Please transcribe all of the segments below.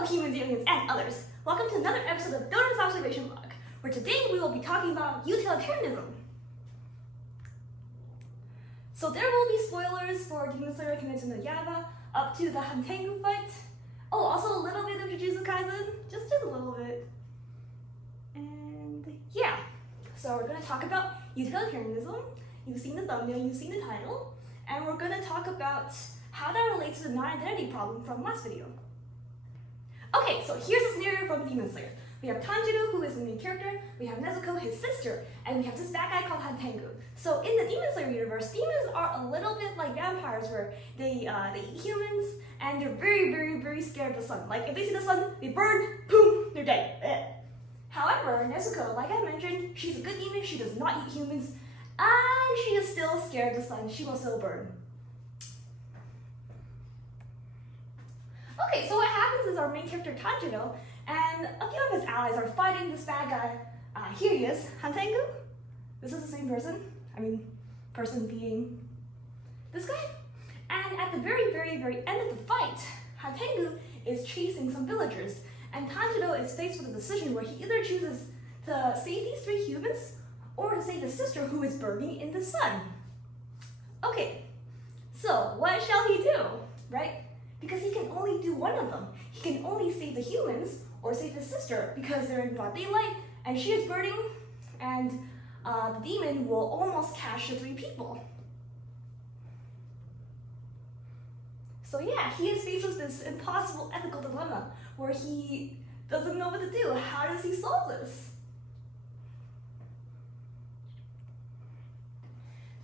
Hello humans, aliens, and others. Welcome to another episode of Donuts Observation Log, where today we will be talking about utilitarianism. So there will be spoilers for Demon Slayer Kimetsu no Yaiba up to the Hantengu fight. Oh, also a little bit of Jujutsu Kaisen, just a little bit. And yeah, so we're going to talk about utilitarianism. You've seen the thumbnail, you've seen the title, and we're going to talk about how that relates to the non-identity problem from last video. Okay, so here's the scenario from Demon Slayer. We have Tanjiro, who is the main character, we have Nezuko, his sister, and we have this bad guy called Hantengu. So in the Demon Slayer universe, demons are a little bit like vampires where they eat humans, and they're very scared of the sun. Like if they see the sun, they burn, boom, they're dead. However, Nezuko, like I mentioned, she's a good demon, she does not eat humans, and she is still scared of the sun, she will still burn. Okay, so what happens is our main character Tanjiro and a few of his allies are fighting this bad guy. Here he is, Hantengu. This is the same person. Person being this guy. And at the very end of the fight, Hantengu is chasing some villagers, and Tanjiro is faced with a decision where he either chooses to save these three humans or to save the sister who is burning in the sun. Okay, so what shall he do, right? Because he can only do one of them. He can only save the humans or save his sister because they're in broad daylight and she is burning, and the demon will almost catch the three people. So yeah, he is faced with this impossible ethical dilemma where he doesn't know what to do. How does he solve this?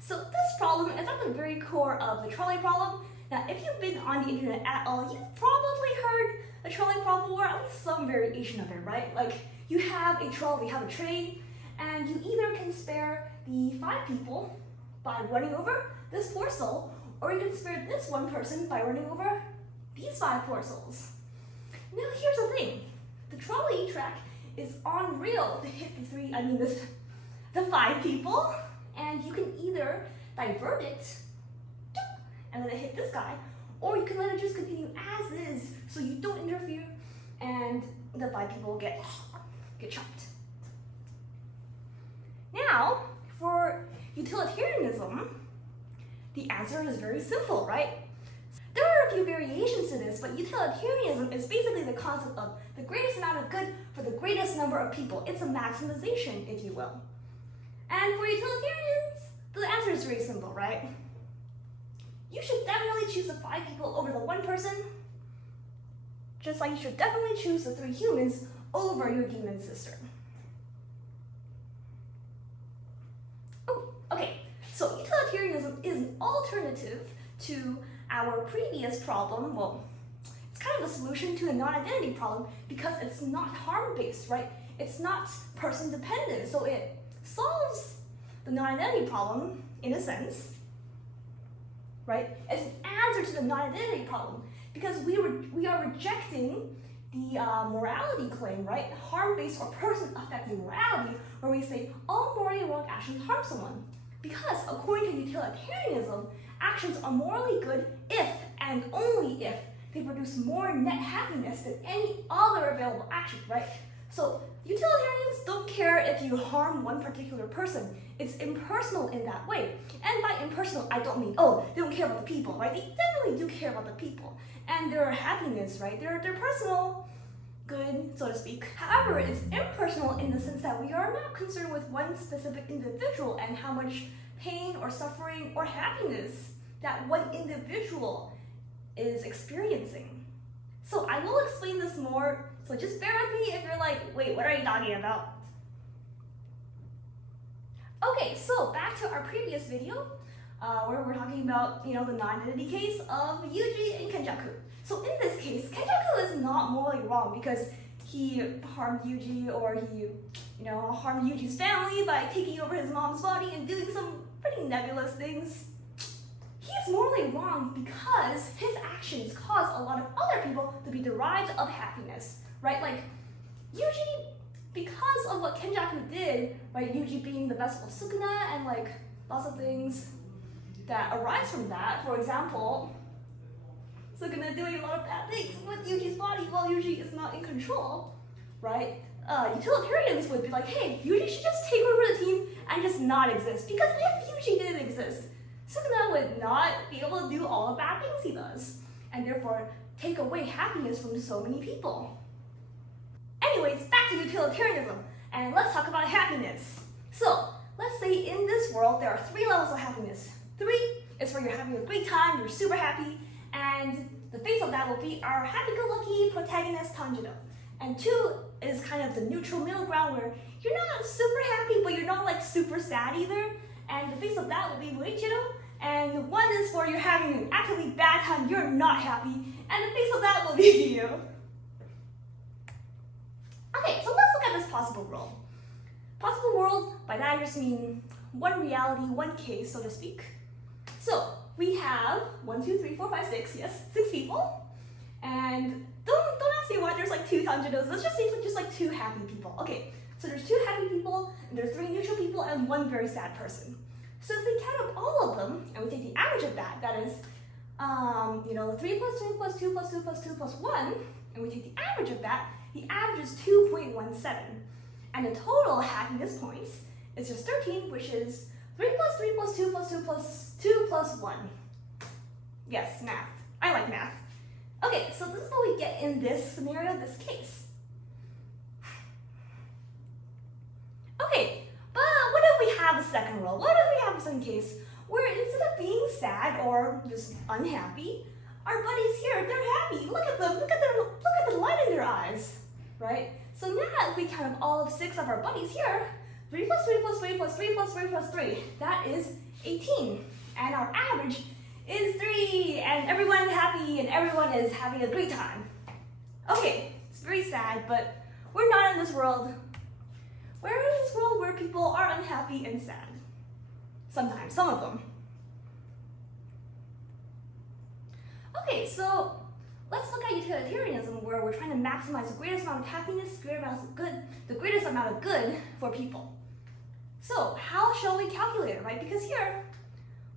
So this problem is at the very core of the trolley problem. Now, if you've been on the internet at all, you've probably heard the trolley problem, or at least some variation of it, right? Like, you have a trolley, you have a train, and you either can spare the 5 people by running over this poor soul, or you can spare this one person by running over these 5 poor souls. Now, here's the thing. The trolley track is on rail to hit the 5 people, and you can either divert it and let it hit this guy, or you can let it just continue as is so you don't interfere and the 5 people get chopped. Now, for utilitarianism, the answer is very simple, right? There are a few variations to this, but utilitarianism is basically the concept of the greatest amount of good for the greatest number of people. It's a maximization, if you will. And for utilitarians, the answer is very simple, right? You should definitely choose the 5 people over the 1 person, just like you should definitely choose the 3 humans over your demon sister. Oh, okay, so utilitarianism is an alternative to our previous problem. Well, it's kind of a solution to the non-identity problem because it's not harm-based, right? It's not person-dependent, so it solves the non-identity problem in a sense. Right? It's an answer to the non-identity problem because we are rejecting the morality claim, right? Harm-based or person-affecting morality, where we say all morally wrong actions harm someone. Because according to utilitarianism, actions are morally good if and only if they produce more net happiness than any other available action, right? So utilitarians don't care if you harm one particular person. It's impersonal in that way. And by impersonal, I don't mean, oh, they don't care about the people, right? They definitely do care about the people and their happiness, right? Their personal good, so to speak. However, it's impersonal in the sense that we are not concerned with one specific individual and how much pain or suffering or happiness that one individual is experiencing. So I will explain this more, so just bear with me if you're like, wait, what are you talking about? Okay, so back to our previous video, where we're talking about, the non-identity case of Yuji and Kenjaku. So in this case, Kenjaku is not morally wrong because he harmed Yuji, or he, harmed Yuji's family by taking over his mom's body and doing some pretty nebulous things. He's morally wrong because his actions cause a lot of other people to be deprived of happiness, right? Like, Yuji, because of what Kenjaku did, right, Yuji being the vessel of Sukuna and lots of things that arise from that. For example, Sukuna doing a lot of bad things with Yuji's body while Yuji is control, right? Utilitarians would be like, hey, Yuji should just take over the team and just not exist. Because if Yuji didn't exist, Sukuna would not be able to do all the bad things he does, and therefore take away happiness from so many people. Anyways, back to utilitarianism, and let's talk about happiness. So, let's say in this world there are 3 levels of happiness. 3 is where you're having a great time, you're super happy, and the face of that will be our happy-go-lucky protagonist Tanjiro. And 2 is kind of the neutral middle ground where you're not super happy, but you're not like super sad either. And the face of that will be Muichiro. And 1 is where you're having an actively bad time, you're not happy, and the face of that will be you. Okay, so let's look at this possible world. Possible world, by that I just mean one reality, one case, so to speak. So we have 1, 2, 3, 4, 5, 6, yes, 6 people. And don't ask me why there's like 2 Tanjiros. This just seems like just like 2 happy people. Okay, so there's 2 happy people, and there's 3 neutral people, and 1 very sad person. So if we count up all of them, and we take the average of that, that is, 3 plus 2 plus 2 plus 2 plus 2 plus 1, and we take the average of that, the average is 2.17. And the total happiness points is just 13, which is 3 plus 3 plus 2 plus 2 plus 2 plus 1. Yes, math. I like math. Okay, so this is what we get in this scenario, this case. Okay, but what if we have a second world? What if we have a second case where instead of being sad or just unhappy, our buddies here, they're happy. Look at them, look at the light in their eyes, right? So now if we count up all of 6 of our buddies here, 3 plus 3 plus 3 plus 3 plus 3 plus 3, that is 18. And our average is 3, and everyone's happy, and everyone is having a great time. Okay, it's very sad, but we're not in this world. We're in this world where people are unhappy and sad. Sometimes, some of them. Okay, so let's look at utilitarianism, where we're trying to maximize the greatest amount of happiness, the greatest amount of good for people. So how shall we calculate it, right? Because here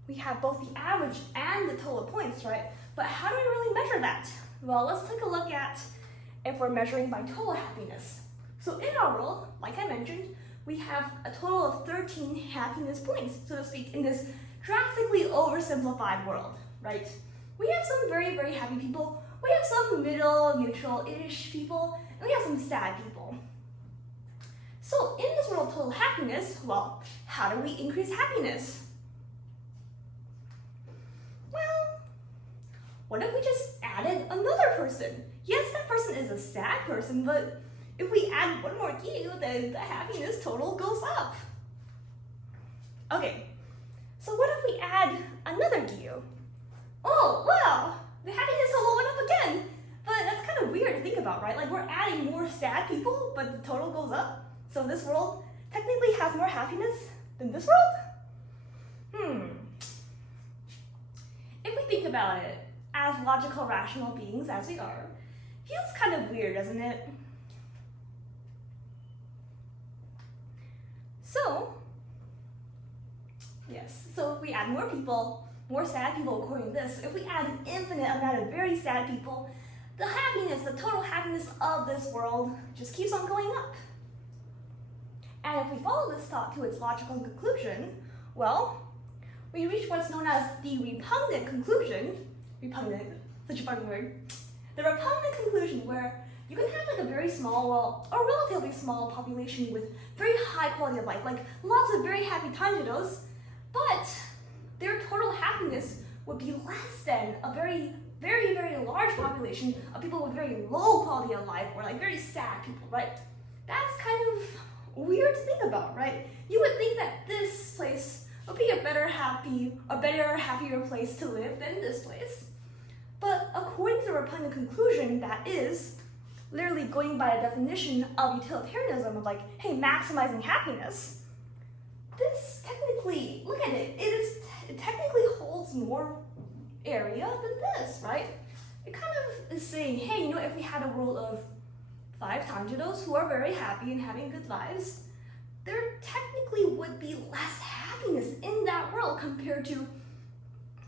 we have both the average and the total points, right? But how do we really measure that? Well, let's take a look at if we're measuring by total happiness. So in our world, like I mentioned, we have a total of 13 happiness points, so to speak, in this drastically oversimplified world, right? We have some very, very happy people, we have some middle, neutral-ish people, and we have some sad people. So in this world of total happiness, well, how do we increase happiness? Well, what if we just added another person? Yes, that person is a sad person, but if we add 1 more Giyu, then the happiness total goes up. Okay, so what if we add another Giyu? Oh, wow, the happiness total went up again. But that's kind of weird to think about, right? Like we're adding more sad people, but the total goes up. So this world technically has more happiness than this world? If we think about it as logical, rational beings as we are, feels kind of weird, doesn't it? So, yes, so if we add more people, more sad people according to this, if we add an infinite amount of very sad people, the happiness, the total happiness of this world just keeps on going up. And if we follow this thought to its logical conclusion, well, we reach what's known as the repugnant conclusion. Repugnant, such a fun word. The repugnant conclusion where you can have like a very small, well, a relatively small population with very high quality of life, like lots of very happy Tanjiros, but their total happiness would be less than a very, very, very large population of people with very low quality of life, or like very sad people, right? That's kind of weird to think about, right? You would think that this place would be a better, happier place to live than this place. But according to the repugnant conclusion, that is literally going by a definition of utilitarianism of like, hey, maximizing happiness, this technically, look at it, it technically holds more area than this, right? It kind of is saying, hey, you know, if we had a world of 5 Tanjiros who are very happy and having good lives, there technically would be less happiness in that world compared to,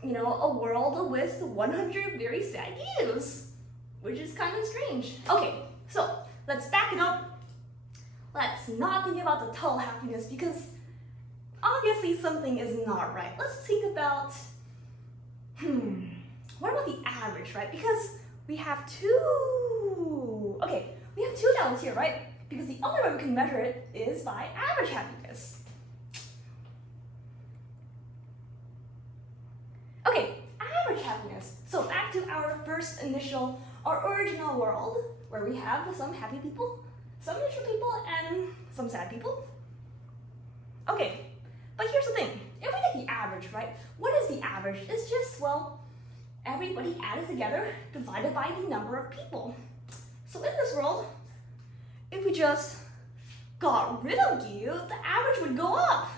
you know, a world with 100 very sad Giyus, which is kind of strange. Okay, so back it up. Let's not think about the total happiness because obviously something is not right. Let's think about, what about the average, right? Because we have two values here, right? Because the only way we can measure it is by average happiness. Okay, average happiness. So back to our original world, where we have some happy people, some neutral people, and some sad people. Okay, but here's the thing. If we take the average, right? What is the average? It's just, well, everybody added together divided by the number of people. So in this world, if we just got rid of you, the average would go up.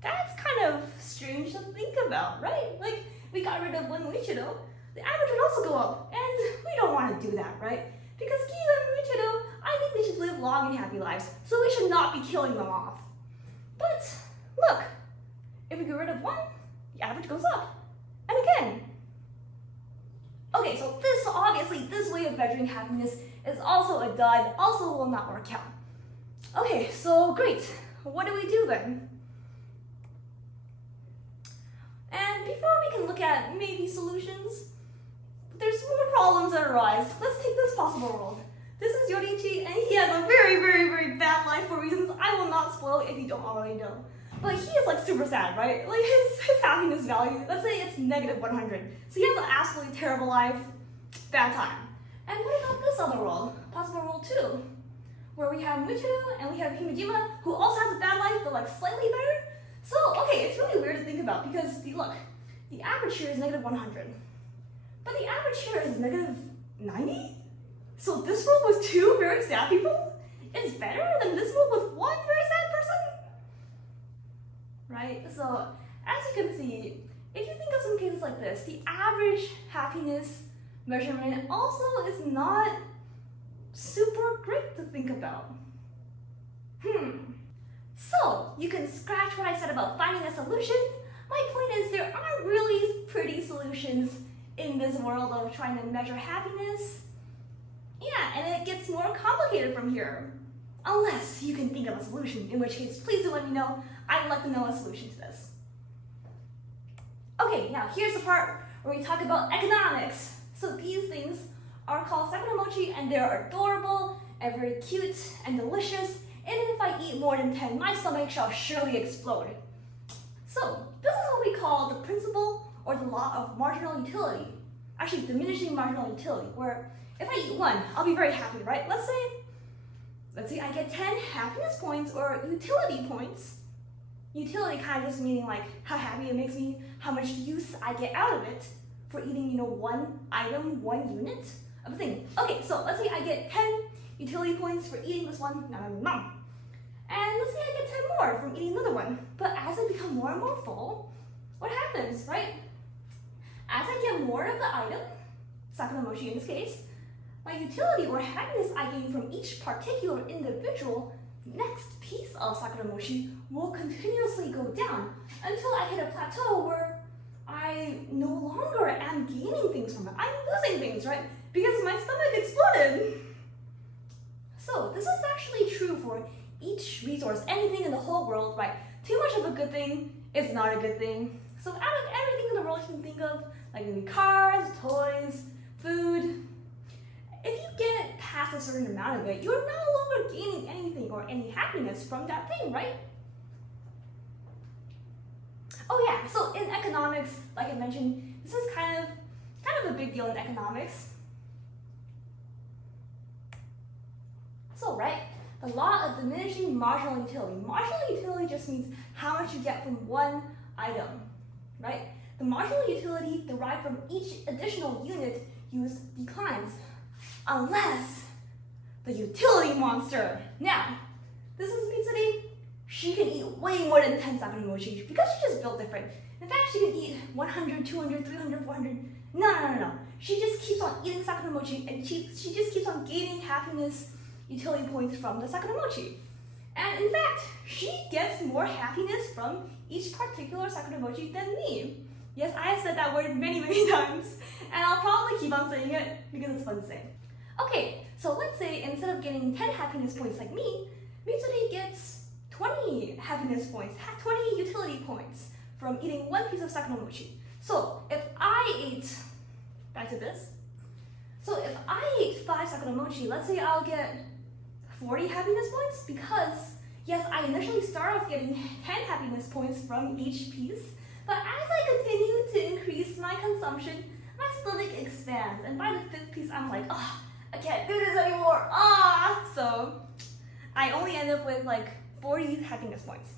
That's kind of strange to think about, right? Like, we got rid of one Michido, the average would also go up, and we don't want to do that, right? Because Kiyu and Michido, I think they should live long and happy lives, so we should not be killing them off. But, look, if we get rid of one, the average goes up. And again. Okay, so this way of measuring happiness is also a dud, also will not work out. Okay, so great. What do we do then? And before we can look at maybe solutions, there's more problems that arise. Let's take this possible world. This is Yoriichi, and he has a very, very, very bad life for reasons I will not spoil if you don't already know. But he is like super sad, right? Like his happiness value, let's say it's -100. So he has an absolutely terrible life, bad time. And what about this other world, possible world 2, where we have Michiru and we have Himejima, who also has a bad life, but like slightly better? So, okay, it's really weird to think about because look, the average here is -100. But the average here is -90? So this world with 2 very sad people is better than this world with 1 very sad person? Right? So, as you can see, if you think of some cases like this, the average happiness measurement also is not super great to think about. So, you can scratch what I said about finding a solution. My point is there aren't really pretty solutions in this world of trying to measure happiness. Yeah, and it gets more complicated from here. Unless you can think of a solution, in which case, please do let me know. I'd like to know a solution to this. Okay, now here's the part where we talk about economics. So these things are called sakuramochi, and they're adorable and very cute and delicious. And if I eat more than 10, my stomach shall surely explode. So this is what we call the principle or the law of marginal utility. Actually, diminishing marginal utility, where if I eat 1, I'll be very happy, right? Let's say I get 10 happiness points or utility points. Utility kind of just meaning like how happy it makes me, how much use I get out of it for eating, 1 item, 1 unit of a thing. Okay, so let's say I get 10 utility points for eating this one, nom. And let's say I get 10 more from eating another one. But as I become more and more full, what happens, right? As I get more of the item, sakuramochi in this case, my utility or happiness I gain from each particular individual next piece of sakuramochi will continuously go down until I hit a plateau where I no longer am gaining things from it. I'm losing things, right? Because my stomach exploded. So this is actually true for each resource, anything in the whole world, right? Too much of a good thing is not a good thing. So out of everything in the world you can think of, like maybe cars, toys, food, if you get past a certain amount of it, you're no longer gaining anything or any happiness from that thing, right? Oh yeah, so in economics, like I mentioned, this is kind of a big deal in economics. So, right, the law of diminishing marginal utility. Marginal utility just means how much you get from 1 item, right? The marginal utility derived from each additional unit used declines, unless the utility monster. Now, this is Mitsuri. She can eat way more than 10 sakuramochi because she's just built different. In fact, she can eat 100, 200, 300, 400. No. She just keeps on eating sakuramochi, and she just keeps on gaining happiness utility points from the sakuramochi. And in fact, she gets more happiness from each particular sakuramochi than me. Yes, I have said that word many, many times, and I'll probably keep on saying it because it's fun to say. Okay, so let's say instead of getting 10 happiness points like me, Mitsuri gets 20 happiness points, 20 utility points from eating one piece of sakuramochi. So if I ate, back to this, so if I ate 5 sakuramochi, let's say I'll get 40 happiness points because, yes, I initially start off getting 10 happiness points from each piece, but as I continue to increase my consumption, my stomach expands, and by the 5th piece, I'm like, oh, I can't do this anymore, So I only end up with like 40 happiness points.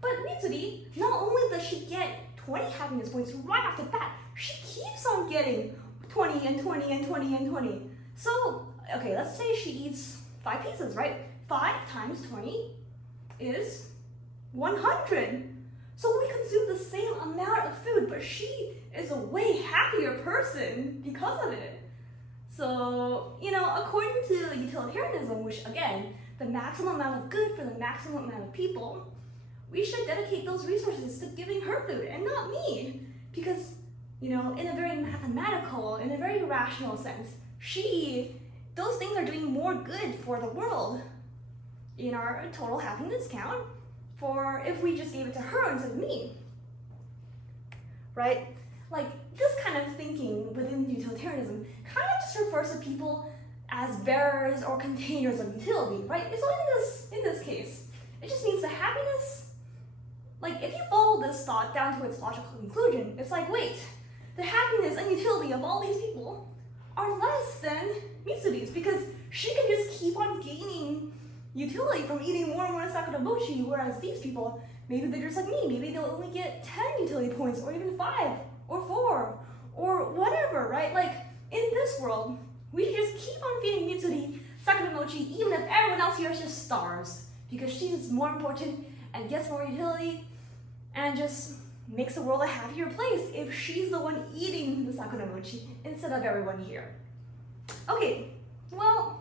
But Mitsuri, not only does she get 20 happiness points right off the bat, she keeps on getting 20 and 20 and 20 and 20. So, okay, let's say she eats 5 pieces, right? 5 times 20 is 100. So we consume the same amount of food, but she is a way happier person because of it. So, according to utilitarianism, which again, the maximum amount of good for the maximum amount of people, we should dedicate those resources to giving her food and not me. Because, in a very mathematical, in a very rational sense, those things are doing more good for the world in our total happiness count for if we just gave it to her instead of me. Right? Like, this kind of thinking within utilitarianism kind of just refers to people as bearers or containers of utility, right? So in this case, it just means the happiness, like if you follow this thought down to its logical conclusion, it's like, wait, the happiness and utility of all these people are less than Mitsuri's because she can just keep on gaining utility from eating more and more sakuramochi, whereas these people, maybe they're just like me, maybe they'll only get 10 utility points or even 5 or 4 or whatever, right? Like in this world, we can just keep on feeding Mitsuri sakuramochi even if everyone else here just starves because she's more important and gets more utility and just makes the world a happier place if she's the one eating the sakuramochi instead of everyone here. Okay, well,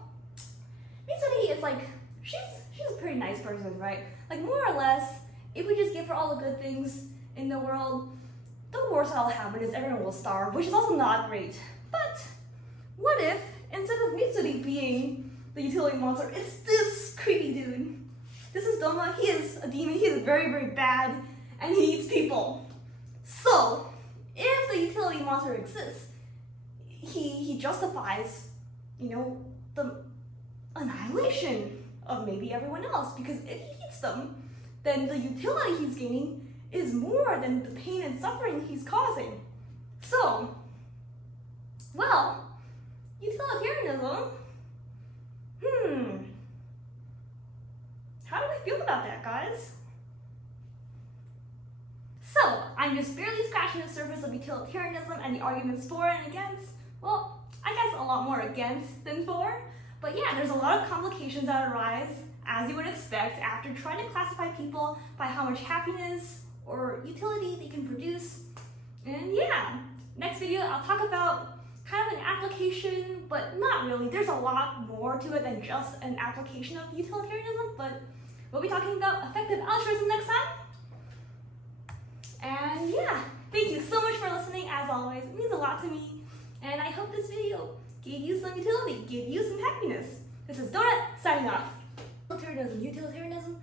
Mitsuri is like, she's a pretty nice person, right? Like more or less, if we just give her all the good things in the world, the worst that'll happen is everyone will starve, which is also not great. But what if, instead of Mitsuri being the utility monster, it's this creepy dude? This is Doma, he is a demon, he is very, very bad, and he eats people. So, if the utility monster exists, he justifies, the annihilation of maybe everyone else, because if he eats them, then the utility he's gaining is more than the pain and suffering he's causing. So, well, utilitarianism, how do we feel about that, guys? So, I'm just barely scratching the surface of utilitarianism and the arguments for and against. Well, I guess a lot more against than for. But yeah, there's a lot of complications that arise, as you would expect, after trying to classify people by how much happiness or utility they can produce. And yeah, next video I'll talk about kind of an application, but not really. There's a lot more to it than just an application of utilitarianism, but we'll be talking about effective altruism next time. And yeah, thank you so much for listening, as always. It means a lot to me, and I hope this video gave you some utility, gave you some happiness. This is Donut, signing off. Utilitarianism, utilitarianism,